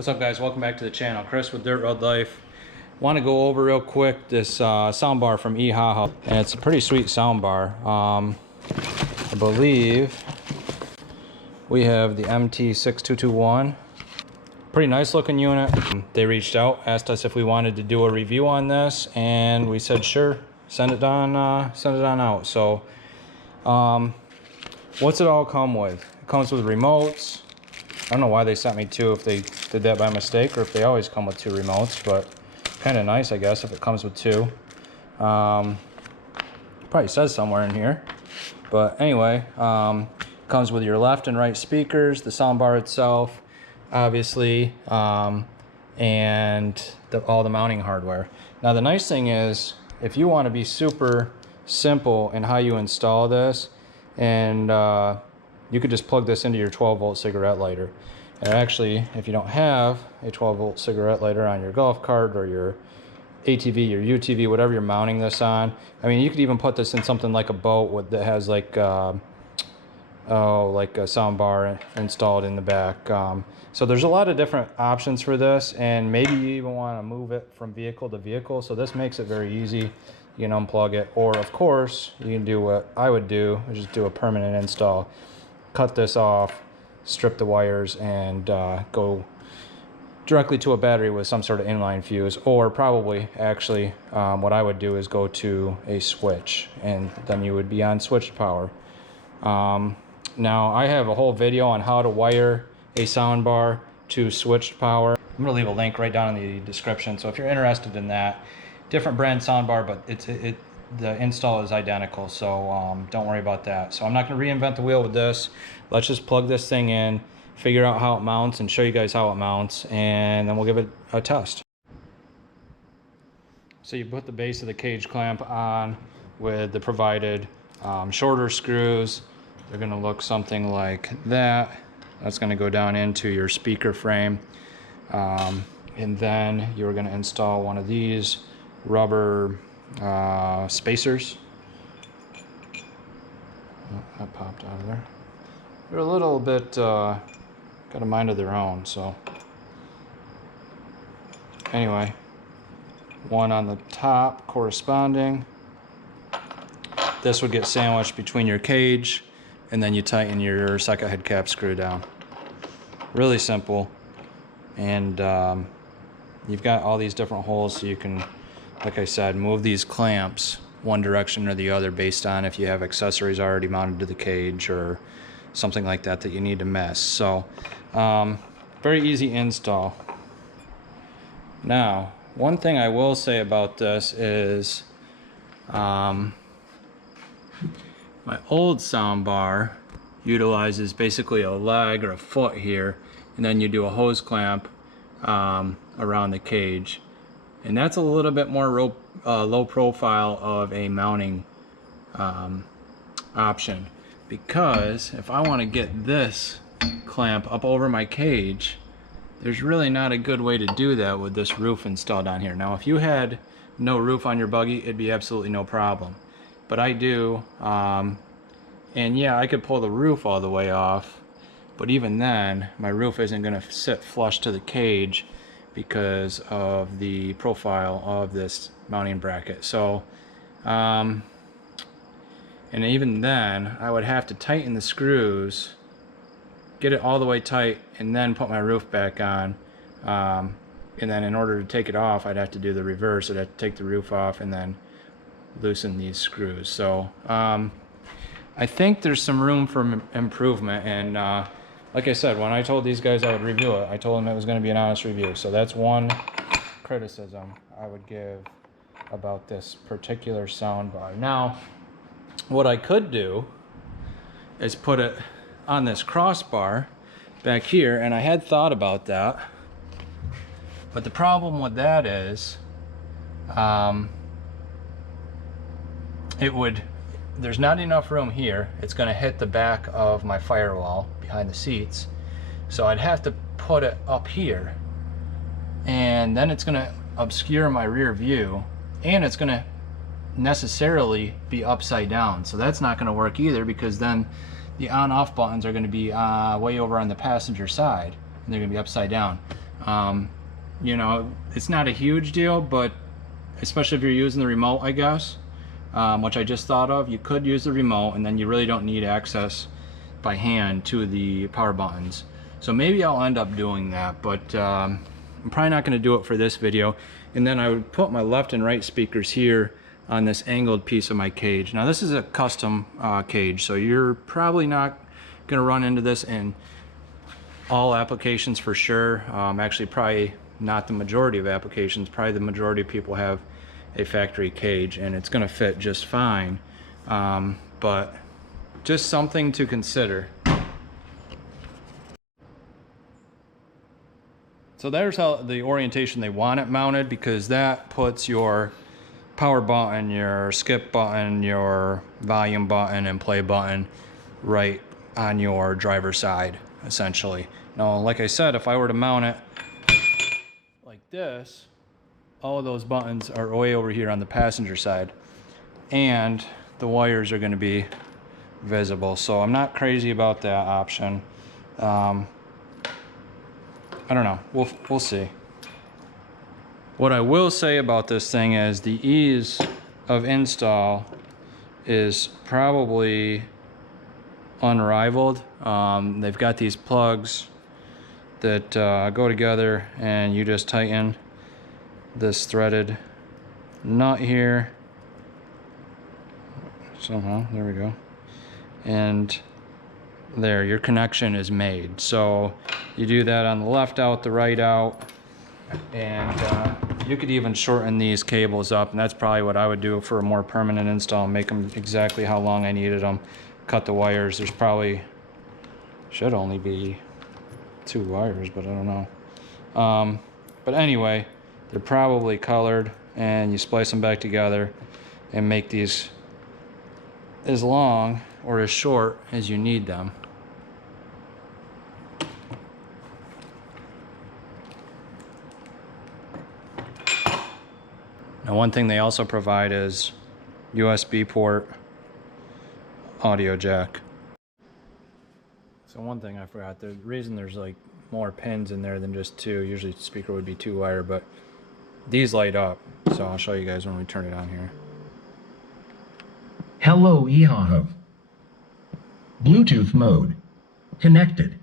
What's up, guys? Welcome back to the channel. Chris with Dirt Road Life. Want to go over real quick this soundbar from Ehaho, and it's a pretty sweet soundbar. I believe we have the MT6221. Pretty nice looking unit. They reached out, asked us if we wanted to do a review on this, and we said sure. Send it on out. So, what's it all come with? It comes with remotes. I don't know why they sent me two, if they did that by mistake or if they always come with two remotes, but kind of nice, I guess, if it comes with two. Probably says somewhere in here, but anyway, comes with your left and right speakers, the soundbar itself, obviously, and all the mounting hardware. Now the nice thing is, if you want to be super simple in how you install this, and you could just plug this into your 12-volt cigarette lighter. And actually, if you don't have a 12-volt cigarette lighter on your golf cart or your ATV, your UTV, whatever you're mounting this on, I mean, you could even put this in something like a boat that has like a soundbar installed in the back. So there's a lot of different options for this, and maybe you even want to move it from vehicle to vehicle. So this makes it very easy. You can unplug it, or of course, you can do what I would do, just do a permanent install. Cut this off, strip the wires, and go directly to a battery with some sort of inline fuse, or probably actually what I would do is go to a switch, and then you would be on switched power. Now I have a whole video on how to wire a soundbar to switched power. I'm going to leave a link right down in the description, so if you're interested in that. Different brand soundbar, but the install is identical, so don't worry about that. So I'm not going to reinvent the wheel with this. Let's just plug this thing in, figure out how it mounts, and show you guys how it mounts, and then we'll give it a test. So you put the base of the cage clamp on with the provided shorter screws. They're going to look something like that. That's going to go down into your speaker frame, and then you're going to install one of these rubber spacers. Oh, that popped out of there. They're a little bit got a mind of their own, so anyway, one on the top corresponding. This would get sandwiched between your cage, and then you tighten your second head cap screw down. Really simple, and you've got all these different holes, so you can, like I said, move these clamps one direction or the other based on if you have accessories already mounted to the cage or something like that that you need to mess. So very easy install. Now, one thing I will say about this is my old soundbar utilizes basically a leg or a foot here, and then you do a hose clamp around the cage. And that's a little bit more low profile of a mounting option, because if I want to get this clamp up over my cage, there's really not a good way to do that with this roof installed on here. Now if you had no roof on your buggy, it'd be absolutely no problem, but I do, and yeah, I could pull the roof all the way off, but even then my roof isn't going to sit flush to the cage because of the profile of this mounting bracket. So and even then I would have to tighten the screws, get it all the way tight, and then put my roof back on, and then in order to take it off, I'd have to do the reverse. I'd have to take the roof off and then loosen these screws. So I think there's some room for improvement, and like I said, when I told these guys I would review it, I told them it was going to be an honest review. So that's one criticism I would give about this particular soundbar. Now, what I could do is put it on this crossbar back here, and I had thought about that. But the problem with that is there's not enough room here. It's going to hit the back of my firewall behind the seats, so I'd have to put it up here, and then it's going to obscure my rear view, and it's going to necessarily be upside down, so that's not going to work either, because then the on-off buttons are going to be way over on the passenger side, and they're going to be upside down. You know, it's not a huge deal, but especially if you're using the remote, I guess, which I just thought of, you could use the remote and then you really don't need access by hand to the power buttons. So maybe I'll end up doing that, but I'm probably not going to do it for this video. And then I would put my left and right speakers here on this angled piece of my cage. Now this is a custom cage, so you're probably not going to run into this in all applications for sure. Actually, probably not the majority of applications. Probably the majority of people have a factory cage and it's going to fit just fine. But just something to consider. So there's how the orientation they want it mounted, because that puts your power button, your skip button, your volume button, and play button right on your driver's side, essentially. Now, like I said, if I were to mount it like this, all of those buttons are way over here on the passenger side, and the wires are going to be visible. So I'm not crazy about that option. I don't know. We'll see. What I will say about this thing is the ease of install is probably unrivaled. They've got these plugs that go together, and you just tighten this threaded nut here somehow. There we go. And there, your connection is made. So you do that on the left out, the right out, and you could even shorten these cables up, and that's probably what I would do for a more permanent install. Make them exactly how long I needed them. Cut the wires. There's probably should only be 2 wires, but I don't know. But anyway, they're probably colored, and you splice them back together and make these as long or as short as you need them. Now, one thing they also provide is USB port, audio jack. So one thing I forgot, the reason there's like more pins in there than just 2, usually the speaker would be 2 wire, but these light up. So I'll show you guys when we turn it on here. Hello, Ehaho. Bluetooth mode. Connected.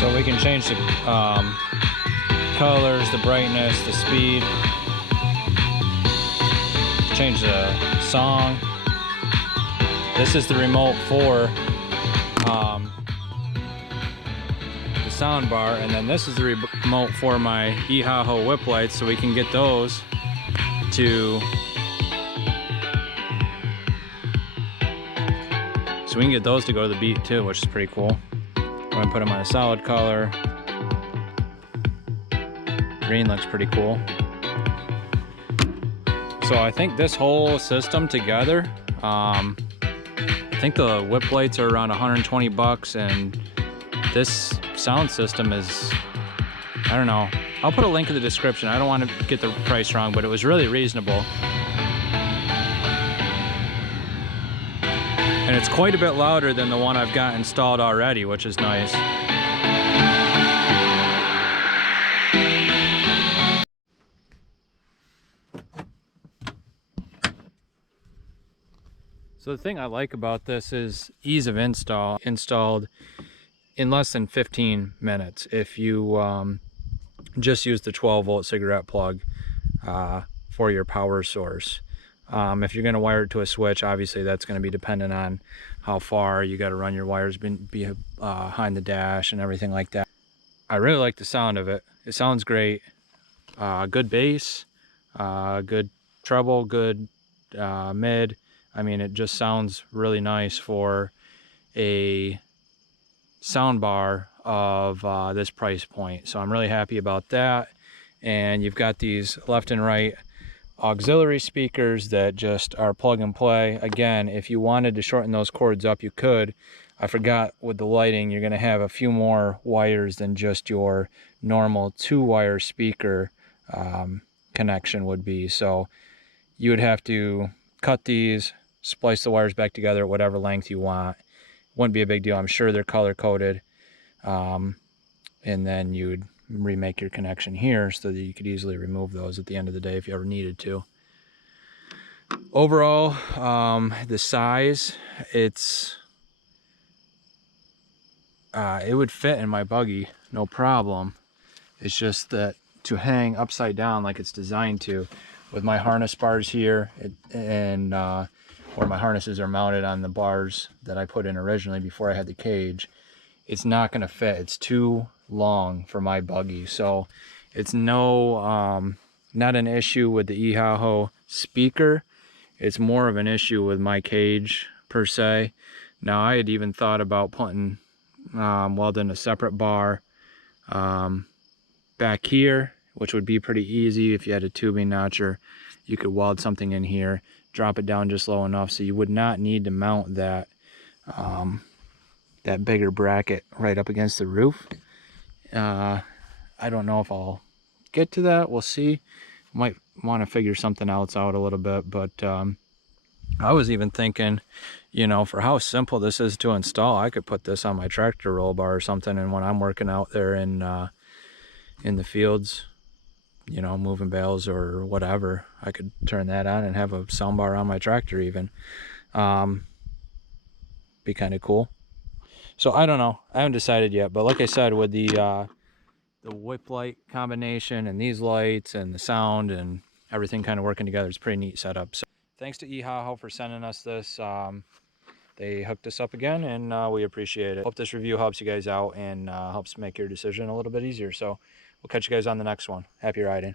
So we can change the colors, the brightness, the speed, change the song. This is the remote for the soundbar, and then this is the remote for my Ehaho whip lights, so we can get those to go to the beat too, which is pretty cool. I'm gonna put them on a solid color. Green looks pretty cool. So I think this whole system together, I think the whip lights are around 120 bucks, and this sound system is, I don't know. I'll put a link in the description. I don't want to get the price wrong, but it was really reasonable. And it's quite a bit louder than the one I've got installed already, which is nice. So the thing I like about this is ease of install. Installed in less than 15 minutes if you just use the 12-volt cigarette plug for your power source. If you're going to wire it to a switch, obviously that's going to be dependent on how far you got to run your wires behind the dash and everything like that. I really like the sound of it. It sounds great. good bass, good treble, good mid. I mean, it just sounds really nice for a soundbar of this price point. So I'm really happy about that. And you've got these left and right auxiliary speakers that just are plug and play. Again, if you wanted to shorten those cords up, you could. I forgot with the lighting, you're going to have a few more wires than just your normal 2-wire speaker connection would be. So you would have to cut these, splice the wires back together at whatever length you want. Wouldn't be a big deal. I'm sure they're color coded. And then you would remake your connection here so that you could easily remove those at the end of the day if you ever needed to. Overall, the size, it would fit in my buggy, no problem. It's just that to hang upside down like it's designed to, with my harness bars here, and where my harnesses are mounted on the bars that I put in originally before I had the cage, it's not going to fit. It's too long for my buggy. So it's not an issue with the Ehaho speaker. It's more of an issue with my cage per se. Now I had even thought about putting welding a separate bar back here, which would be pretty easy. If you had a tubing notcher, you could weld something in here, drop it down just low enough so you would not need to mount that that bigger bracket right up against the roof. I don't know if I'll get to that. We'll see. Might want to figure something else out a little bit, but I was even thinking, you know, for how simple this is to install, I could put this on my tractor roll bar or something, and when I'm working out there in the fields, you know, moving bales or whatever, I could turn that on and have a sound bar on my tractor even. Be kind of cool. So I don't know. I haven't decided yet, but like I said, with the whip light combination and these lights and the sound and everything kind of working together, it's a pretty neat setup. So thanks to Ehaho for sending us this. They hooked us up again, and we appreciate it. Hope this review helps you guys out and helps make your decision a little bit easier. So we'll catch you guys on the next one. Happy riding.